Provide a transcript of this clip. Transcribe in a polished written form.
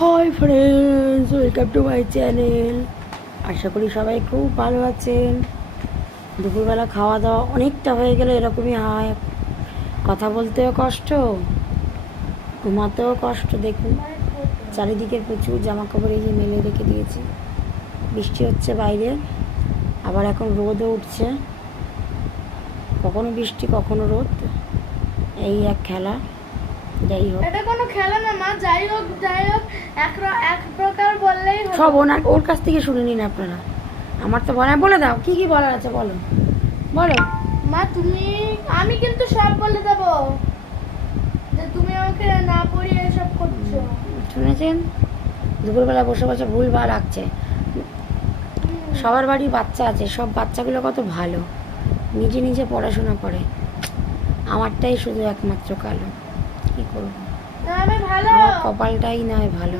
High friends, welcome to my channel. আশা করি সবাই খুব ভালো আছেন। দুপুরবেলা খাওয়া দাওয়া অনেকটা হয়ে গেলে এরকমই হয়, কথা বলতেও কষ্ট, ঘুমাতেও কষ্ট। দেখুন চারিদিকে প্রচুর জামা কাপড় এই যে মেলে রেখে দিয়েছি। বৃষ্টি হচ্ছে বাইরে, আবার এখন রোদও উঠছে, কখনো বৃষ্টি কখনো রোদ, এই এক খেলা। যাই হোক, এটা কোনো খেলা না মা, যাই হোক এক প্রকার বললেই হবে। সব ওর কাছ থেকে শুনে নিন আপনারা। আমার তো বলে দাও কি কি বলার আছে, বলো বলো। মা আমি কিন্তু সব বলে দেবো, যে তুমি আমাকে না পড়িয়ে এসব করছো। শুনেছেন, দুপুরবেলা বসে বসে ভুলভাল রাখছে। সবার বাড়ির বাচ্চা আছে, সব বাচ্চাগুলো কত ভালো, নিজে নিজে পড়াশোনা করে। আমারটাই শুধু একমাত্র কালো, কি করবো, না আমি ভালো। আমার কপালটাই নয় ভালো।